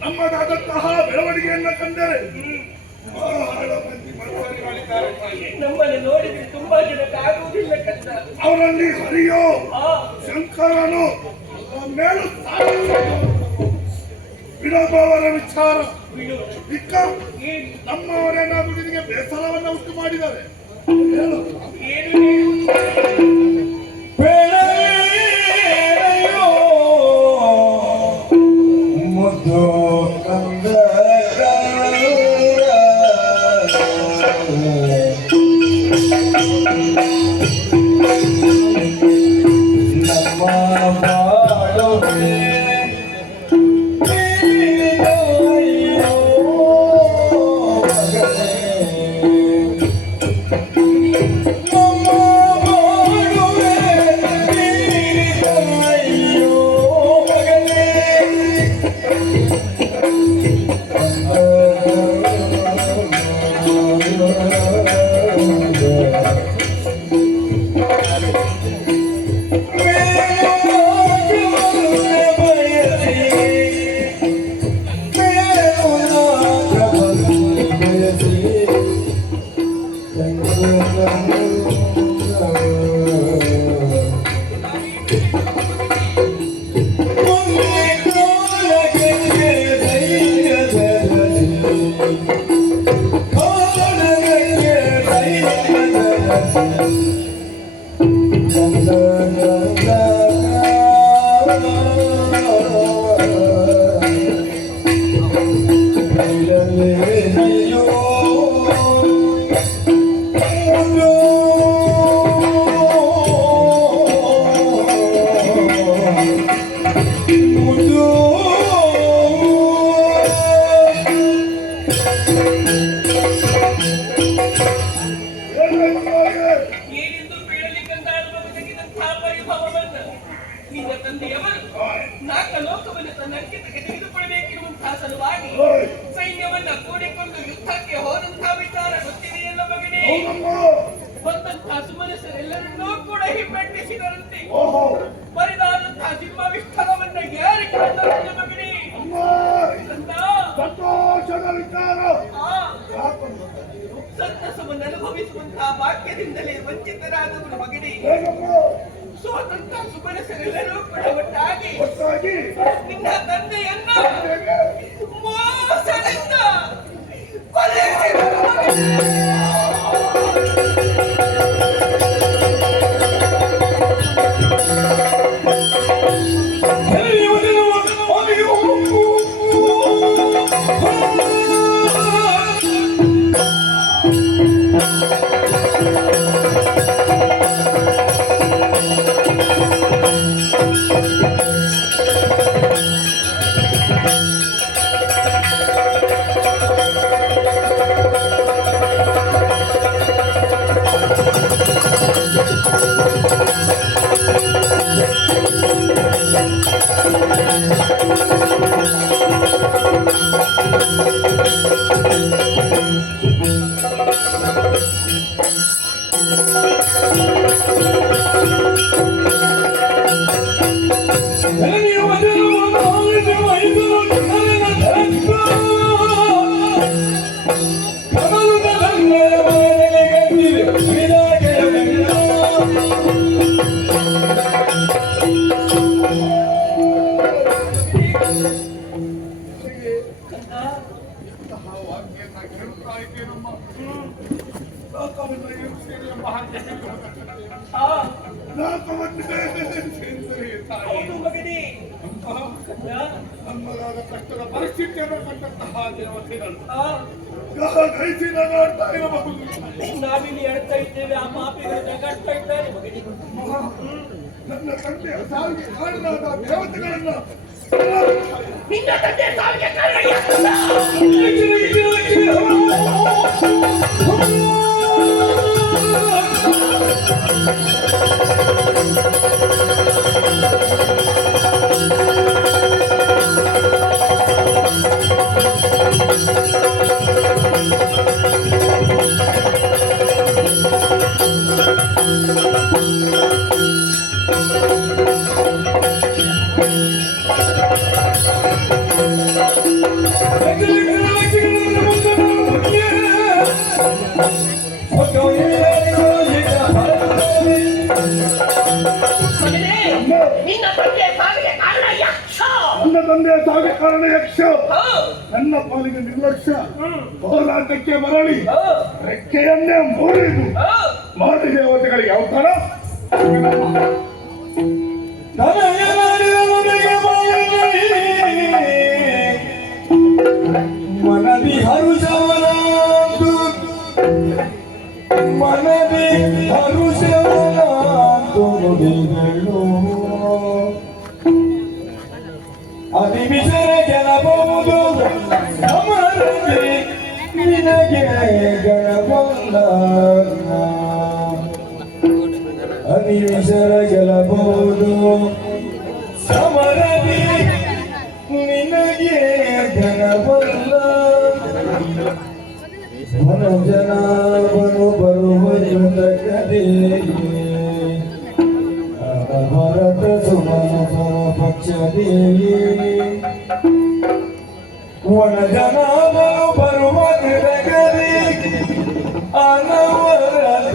ನಮ್ಮದಾದಂತಹ ಬೆಳವಣಿಗೆಯನ್ನ ಕಂಡರೆ ಬಹಳ ಮಂದಿ. ನಮ್ಮನ್ನು ನೋಡಿದ್ರೆ ತುಂಬಾ ಜನಕ್ಕೆ ಆಗುವುದಿಲ್ಲ ಕಷ್ಟ. ಅವರಲ್ಲಿ ಹರಿಯೋ ಶಂಕರನು ಮೇಲು ವಿನೋಬವರ ವಿಚಾರ. ನಮ್ಮವರೇನಾದ್ರೂ ನಿನಗೆ ಬೇಸರವನ್ನ ಉಂಟು ಮಾಡಿದ್ದಾರೆ ಏನು? Lord. ವಂಚಿತರಾದವರು ಮಗನೇ. ಸೋತಂತಹ ಸುಮನಸರೆಲ್ಲರೂ ನಮ್ಮದಾದ ಕಷ್ಟದ ಪರಿಸ್ಥಿತಿಯನ್ನು ಕಂಡಂತಹ ದೇವತೆಗಳು ನೋಡ್ತಾ ಇರಬಹುದು ನಾವಿಲ್ಲಿ ಎಡ್ತಾ ಇದ್ದೇವೆ ಆ ಪಾಪಿಗಳು ಮಗನೇ ನನ್ನ ತಂದೆಯ ಸಾವಿಗೆ ಕಾರಣವಾದ ದೇವತೆಗಳನ್ನ ತಂದೆ ಯಾರು? ಆ ನಿನ್ನ ತಂದೆ ಸಾವಿಗೆ ಕಾರಣ ಯಕ್ಷ. ನನ್ನ ತಂದೆ ಸಾವಿಗೆ ಕಾರಣ ಯಕ್ಷ ನನ್ನ ಪಾಲಿಗೆ ನಿರ್ಲಕ್ಷ್ಯ. ಹೋರಾಟಕ್ಕೆ ಮರಳಿ. ರೆಕ್ಕೆಯನ್ನೇ ಮುರಿದು. ಮಾತು ದೇವತೆಗಳಿಗೆ ಅವತಾರ ನನಗೆ ನಡೆದವನಿಗೆ ಬಾಳಲಿ. ಅನಿಮಿಷರ ಗೆಲ್ಲಬಹುದು ಸಮರದಿ ನಿನಗೆ ಘನವಲ್ಲ ಮನೋಜನಾವನು ಬರುವ ಕದೇ ಭರತ ಸುಮನ ಪಕ್ಷದೇ ವನಜನಾವನು ಬರುವ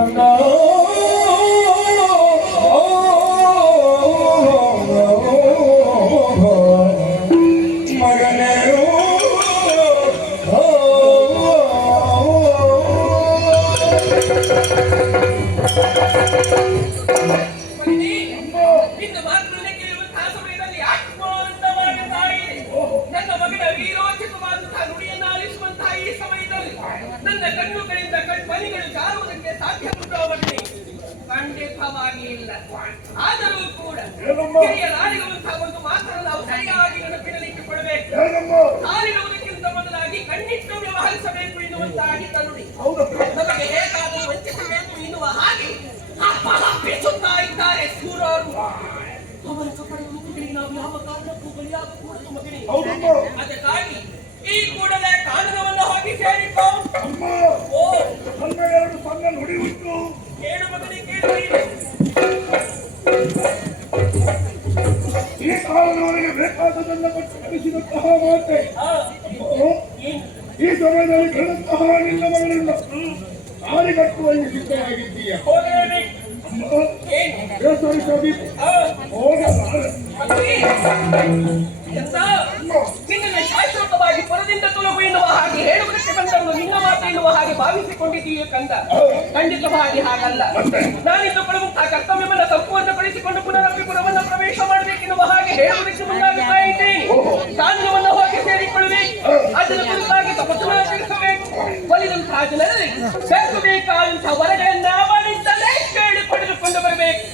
ಕಂದ ಹಿರಿಯರಾಗಿರುವಂತಹ ಒಂದು ಮಾತನ್ನು ನಾವು ಸರಿಯಾಗಿ ನೆನಪಿನಲ್ಲಿಟ್ಟು ಕೊಡಬೇಕು. ಏನಮ್ಮ ಹಾರಿಡುವುದಕ್ಕಿಂತ ಮೊದಲಾಗಿ ಕಣ್ಣಿಟ್ಟು ವ್ಯವಹರಿಸಬೇಕು ಎನ್ನುವಂತಾಗಿ ನುಡಿ ಹೌದಪ್ಪ ನಮಗೆ ಹೇಗಾದರೂ ವಂಚಿಸಬೇಕು ಎನ್ನುವ ಹಾಗೆ ಇದ್ದಾರೆ ಸೂರರು. ಅವರ ಕಪಡ ಮುಖಗಳಿಗೆ ನಾವು ಯಾವ ಕಾರಣಕ್ಕೂ ಬಲಿಯಾಗಕೂಡದು ಮಗನೇ ಅದಕ್ಕಾಗಿ ಈ ಕೂಡಲೇ ಕಾನೂನವನ್ನು ಹೋಗಿ ಸೇರಿಕೋ. ಓ. ನನ್ನ ಎರಡು ಸಣ್ಣ ನುಡಿ ಉಂಟು ಕೇಳು ಮಗನೇ ಕೇಳು ಕಾಲದವರೆಗೆ ಪ್ರಕಟಿಸಿದಂತಹ ಮಾತೆ? ಈ ಸಮಯದಲ್ಲಿ ಕಳೆದಂತಹ ನಿನ್ನ ಸಾರಿ? ಬೇಸರಿಸಬೇಕು ಆ, ಹೋಗಬಾರದು ಮಗನೇ, ಎಂತ? ನಿನ್ನನ್ನು ಶಾಶ್ವತವಾಗಿ ಪರದಿಂದ ತೊಲಗು ಎನ್ನುವ ಹಾಗೆ ಹೇಳುವುದಕ್ಕೆ ಬಂದವನು ನಿನ್ನ ಮಾತು ಎನ್ನುವ ಹಾಗೆ ಭಾವಿಸಿಕೊಂಡಿದ್ದೀಯ ಕಂದ ಖಂಡಿತವಾಗಿ ಹಾಗಲ್ಲ ನಾನಿಂದು ಕೊಡುವಂತಹ ಕರ್ತವ್ಯವನ್ನು ಸಂಪೂರ್ಣಪಡಿಸಿಕೊಂಡು ಪುನರಪಿ ಪುರವನ್ನು ಪ್ರವೇಶ ಮಾಡಬೇಕೆನ್ನುವ ಹಾಗೆ ಹೇಳುವುದಕ್ಕೆ ಮುಂದಾಗುತ್ತಾ ಇದ್ದೇನೆ ಕಾನೂನವನ್ನು ಹೋಗಿ ಸೇರಿಕೊಳ್ಳಬೇಕು. ಅದರ ಕುರಿತಾಗಿ ತಪಸ್ಸು ತಿಳಿಸಬೇಕು. ಒಲಿದಂತಹ ಜನರಲ್ಲಿ ಬೆಕ್ಕು ಬೇಕಾದಂತಹ ವರಗಳನ್ನ ಮಾಡಿದ್ದಲ್ಲೇ ಕೇಳಿ ಪಡೆದುಕೊಂಡು ಬರಬೇಕು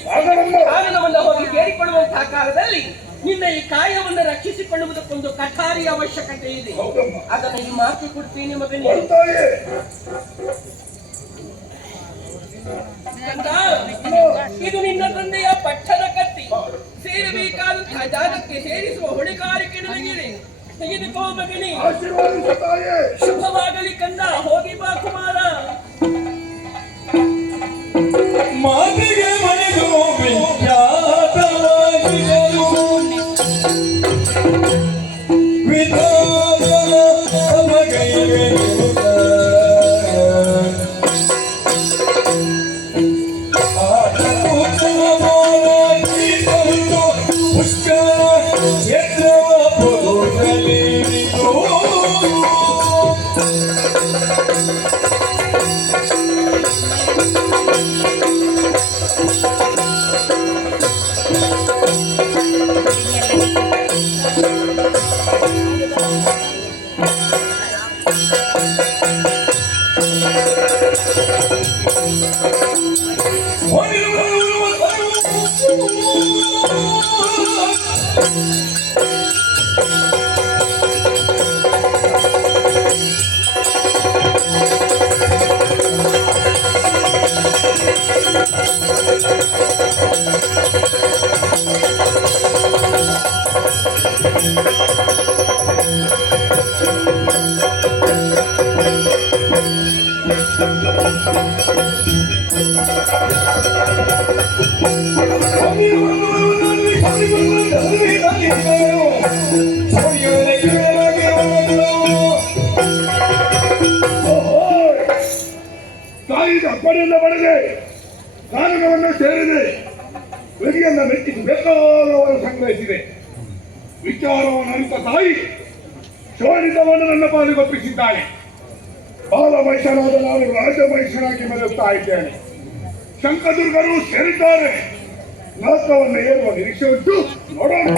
ಸಾಧನವನ್ನು ಹೋಗಿ ಸೇರಿಕೊಳ್ಳುವಂತಹ ಕಾಲದಲ್ಲಿ ನಿನ್ನ ಈ ಕಾಯವನ್ನು ರಕ್ಷಿಸಿಕೊಳ್ಳುವುದಕ್ಕೊಂದು ಕಠಾರಿ ಅವಶ್ಯಕತೆ ಇದೆ. ಹೌದಮ್ಮ. ಅದನ್ನು ಈ ಮಾತು ಕೊಡ್ತೀನಿ ಮಗನೇ ಇದು ನಿನ್ನ ತಂದೆಯ ಪಟ್ಟದ ಕತ್ತಿ ಸೇರಬೇಕಾದಂತಹ ಜಾಗಕ್ಕೆ ಸೇರಿಸುವ ಹೊಣೆಗಾರಿಕೆ ನನಗಿದೆ. ತೆಗೆದುಕೋ ಮಗನಿ. ಶುಭವಾಗಲಿ ಕಂದ. ಹೋಗಿ ಬಾ ತಾಯಿಗೆ ಅಪ್ಪನಿಂದ ಬಡದೆ ಕಾರಣವನ್ನು ಸೇರಿದೆ ಬೆಳೆಯನ್ನ ಬೇಕಾದವರು ಸಂಗ್ರಹಿಸಿದೆ ವಿಚಾರವನ್ನು ಅರಿತ ತಾಯಿ ಶೋಣಿತವನ್ನು ನನ್ನ ಪಾಲಿಗೊಪ್ಪಿಸಿದ್ದಾಳೆ. ಬಾಲ ಮೈಸರಾದ ನಾನು ರಾಜ ವಯಸ್ಸನಾಗಿ ಮೆರೆಯುತ್ತಾ ಇದ್ದೇನೆ. ಶಂಕದುರ್ಗರು ಸೇರಿದ್ದಾರೆ. ನಾಟಕವನ್ನು ಏರುವ ನಿರೀಕ್ಷೆ ಉಂಟು. ನೋಡೋಣ.